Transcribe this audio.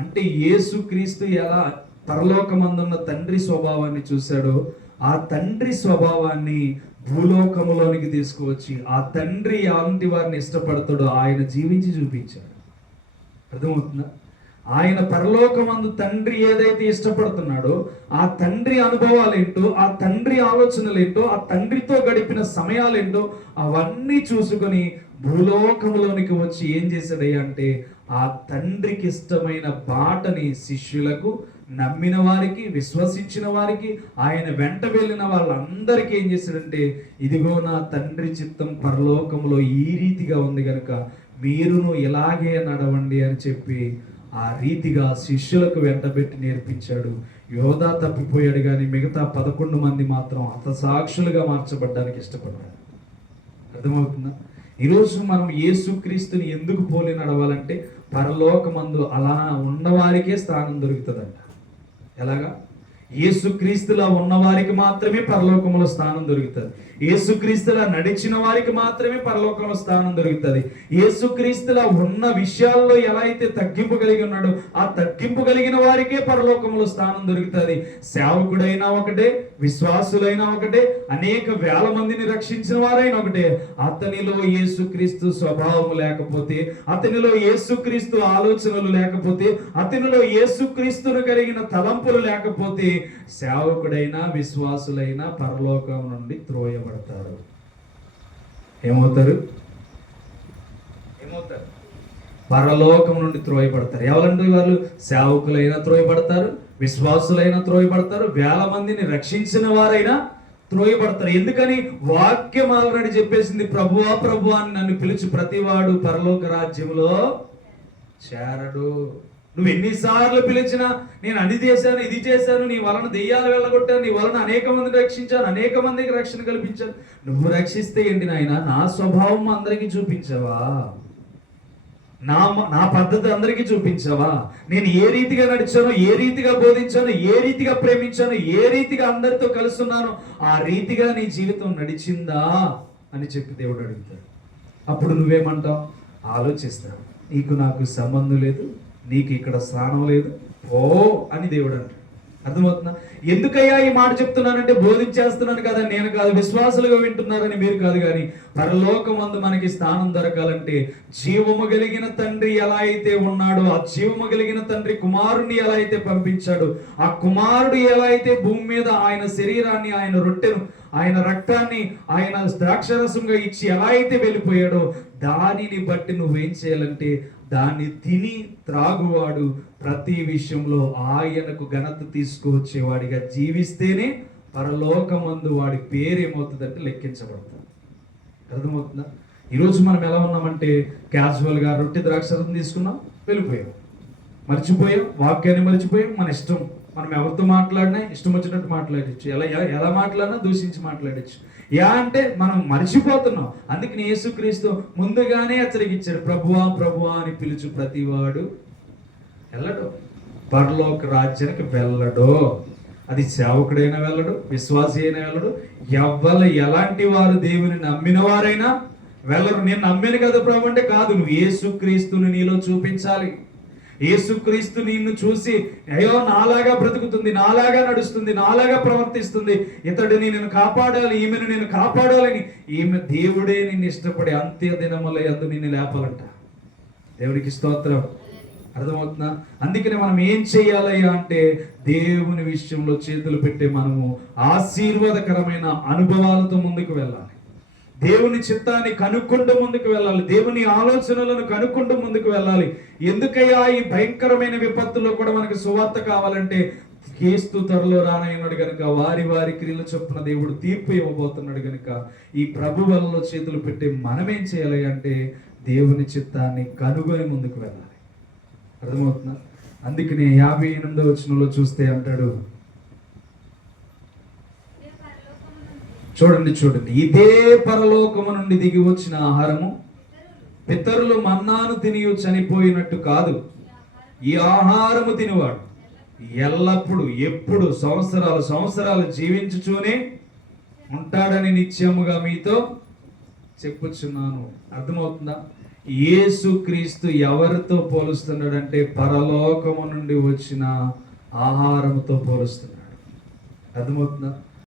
అంటే యేసుక్రీస్తు ఎలా పరలోకమందున్న తండ్రి స్వభావాన్ని చూశాడో ఆ తండ్రి స్వభావాన్ని భూలోకములోనికి తీసుకువచ్చి ఆ తండ్రి ఎలాంటి వారిని ఇష్టపడతాడో ఆయన జీవించి చూపించాడు. అర్థమవుతుందా? ఆయన పరలోకమందు తండ్రి ఏదైతే ఇష్టపడుతున్నాడో ఆ తండ్రి అనుభవాలేంటో, ఆ తండ్రి ఆలోచనలేంటో, ఆ తండ్రితో గడిపిన సమయాలేంటో అవన్నీ చూసుకొని భూలోకములోనికి వచ్చి ఏం చేశాడయ్యా అంటే ఆ తండ్రికి ఇష్టమైన బాటని శిష్యులకు, నమ్మిన వారికి, విశ్వసించిన వారికి, ఆయన వెంట వెళ్ళిన వాళ్ళందరికీ ఏం చేశాడంటే ఇదిగో నా తండ్రి చిత్తం పరలోకములో ఈ రీతిగా ఉంది కనుక మీరును ఇలాగే నడవండి అని చెప్పి ఆ రీతిగా శిష్యులకు వెంటబెట్టి నేర్పించాడు. యోధా తప్పిపోయాడు కానీ మిగతా 11 మంది మాత్రం హతసాక్షులుగా మార్చబడ్డానికి ఇష్టపడ్డారు. అర్థమవుతుందా? ఈరోజు మనం యేసుక్రీస్తుని ఎందుకు పోలి నడవాలంటే పరలోకమందు అలా ఉన్నవారికే స్థానం దొరుకుతుందంట. ఎలాగా? యేసుక్రీస్తులా ఉన్నవారికి మాత్రమే పరలోకంలో స్థానం దొరుకుతుంది. యేసుక్రీస్తులా నడిచిన వారికి మాత్రమే పరలోకంలో స్థానం దొరుకుతుంది. యేసుక్రీస్తులా ఉన్న విషయాల్లో ఎలా అయితే తగ్గింపు కలిగి ఉన్నాడో ఆ తగ్గింపు కలిగిన వారికే పరలోకంలో స్థానం దొరుకుతుంది. సేవకుడైనా ఒకటే, విశ్వాసులైనా ఒకటే, అనేక వేల మందిని రక్షించిన వారైనా ఒకటే. అతనిలో యేసుక్రీస్తు స్వభావము లేకపోతే, అతనిలో యేసుక్రీస్తు ఆలోచనలు లేకపోతే, అతనిలో యేసుక్రీస్తును కలిగిన తలంపులు లేకపోతే సేవకుడైనా విశ్వాసులైనా పరలోకం నుండి త్రోయబడతారు. ఏమవుతారు? పరలోకం నుండి త్రోయబడతారు. ఎవరండి వాళ్ళు? సేవకులైనా త్రోయబడతారు, విశ్వాసులైనా త్రోయబడతారు, వేల మందిని రక్షించిన వారైనా త్రోయబడతారు. ఎందుకని? వాక్యం ఆల్రెడీ చెప్పేసింది, ప్రభువా ప్రభువా అని నన్ను పిలిచి ప్రతివాడు పరలోక రాజ్యంలో చేరడు. నువ్వు ఎన్నిసార్లు పిలిచినా నేను అది చేశాను, ఇది చేశాను, నీ వలన దెయ్యాలు వెళ్ళగొట్టాను, నీ వలన అనేక మందిని రక్షించాను, అనేక మందికి రక్షణ కల్పించాను. నువ్వు రక్షిస్తే ఏంటి నాయన? నా స్వభావం అందరికీ చూపించవా? నా పద్ధతి అందరికీ చూపించవా? నేను ఏ రీతిగా నడిచాను, ఏ రీతిగా బోధించాను, ఏ రీతిగా ప్రేమించాను, ఏ రీతిగా అందరితో కలుస్తున్నాను, ఆ రీతిగా నీ జీవితం నడిచిందా అని చెప్పి దేవుడు అడుగుతాడు. అప్పుడు నువ్వేమంటావు? ఆలోచిస్తావు, నీకు నాకు సంబంధం లేదు, నీకు ఇక్కడ స్థానం లేదు, ఓ అని దేవుడు అంటాడు. అర్థమవుతుందా? ఎందుకయ్యా ఈ మాట చెప్తున్నానంటే బోధించేస్తున్నాను కదా, నేను కాదు, విశ్వాసులుగా వింటున్నారని మీరు కాదు. కానీ పరలోకమందు మనకి స్థానం దొరకాలంటే జీవము కలిగిన తండ్రి ఎలా అయితే ఉన్నాడో ఆ జీవము కలిగిన తండ్రి కుమారుణ్ణి ఎలా అయితే పంపించాడో, ఆ కుమారుడు ఎలా అయితే భూమి మీద ఆయన శరీరాన్ని, ఆయన రొట్టెను, ఆయన రక్తాన్ని ఆయన ద్రాక్షరసంగా ఇచ్చి ఎలా అయితే వెళ్ళిపోయాడో దానిని బట్టి నువ్వేం చేయాలంటే దాన్ని తిని త్రాగువాడు ప్రతి విషయంలో ఆయనకు ఘనత తీసుకువచ్చేవాడిగా జీవిస్తేనే పరలోకమందు వాడి పేరు ఏమవుతుందంటే లెక్కించబడుతుంది. అర్థమవుతుందా? ఈరోజు మనం ఎలా ఉన్నామంటే క్యాజువల్గా రొట్టె ద్రాక్షరసం తీసుకున్నాం, వెళ్ళిపోయాం, మర్చిపోయాం, వాక్యాన్ని మర్చిపోయాం, మన ఇష్టం, మనం ఎవరితో మాట్లాడినా ఇష్టం వచ్చినట్టు మాట్లాడచ్చు, ఎలా మాట్లాడినా దూషించి మాట్లాడచ్చు. అంటే మనం మర్చిపోతున్నాం. అందుకని యేసుక్రీస్తు ముందుగానే హెచ్చరికిచ్చాడు, ప్రభువా ప్రభువా అని పిలుచు ప్రతివాడు వెళ్ళడు, పరలోక రాజ్యానికి వెళ్ళడు. అది సేవకుడైనా వెళ్ళడు, విశ్వాసి అయినా వెళ్ళడు, ఎలాంటి వారు దేవుని నమ్మిన వారైనా వెళ్ళరు. నేను నమ్మాను కదా ప్రభు అంటే కాదు, నువ్వు యేసుక్రీస్తుని నీలో చూపించాలి. యేసుక్రీస్తు నిన్ను చూసి అయ్యో నాలాగా బ్రతుకుతుంది, నాలాగా నడుస్తుంది, నాలాగా ప్రవర్తిస్తుంది, ఇతడిని నేను కాపాడాలి, ఈమెను నేను కాపాడాలని ఈమె దేవుడే నిన్ను ఇష్టపడి అంత్య దినముల యందు నిన్ను లేపాలంట. దేవునికి స్తోత్రం. అర్థమవుతుందా? అందుకని మనం ఏం చేయాలయ్యా అంటే దేవుని విషయంలో చేతులు పెట్టి మనము ఆశీర్వాదకరమైన అనుభవాలతో ముందుకు వెళ్ళాలి. దేవుని చిత్తాన్ని కనుక్కుంటూ ముందుకు వెళ్ళాలి, దేవుని ఆలోచనలను కనుక్కుంటూ ముందుకు వెళ్ళాలి. ఎందుకయ్యా ఈ భయంకరమైన విపత్తులో కూడా మనకు సువార్త కావాలంటే క్రీస్తు త్వరలో రానయ్యున్నాడు కనుక వారి వారి క్రియల చొప్పున దేవుడు తీర్పు ఇవ్వబోతున్నాడు కనుక ఈ ప్రభువులలో చేతులు పెట్టి మనమేం చేయాలి అంటే దేవుని చిత్తాన్ని కనుగొని ముందుకు వెళ్ళాలి. అర్థమవుతుందా? అందుకనే 58వ వచనంలో చూస్తే అంటాడు, చూడండి, ఇదే పరలోకము నుండి దిగి వచ్చిన ఆహారము పితరులు మన్నాను తిని చనిపోయినట్టు కాదు, ఈ ఆహారము తినివాడు ఎల్లప్పుడు ఎప్పుడు సంవత్సరాలు జీవించుచూనే ఉంటాడని నిత్యముగా మీతో చెప్పుచున్నాను. అర్థమవుతుందా? యేసుక్రీస్తు ఎవరితో పోలుస్తున్నాడంటే పరలోకము నుండి వచ్చిన ఆహారముతో పోలుస్తున్నాడు. అర్థమవుతుందా?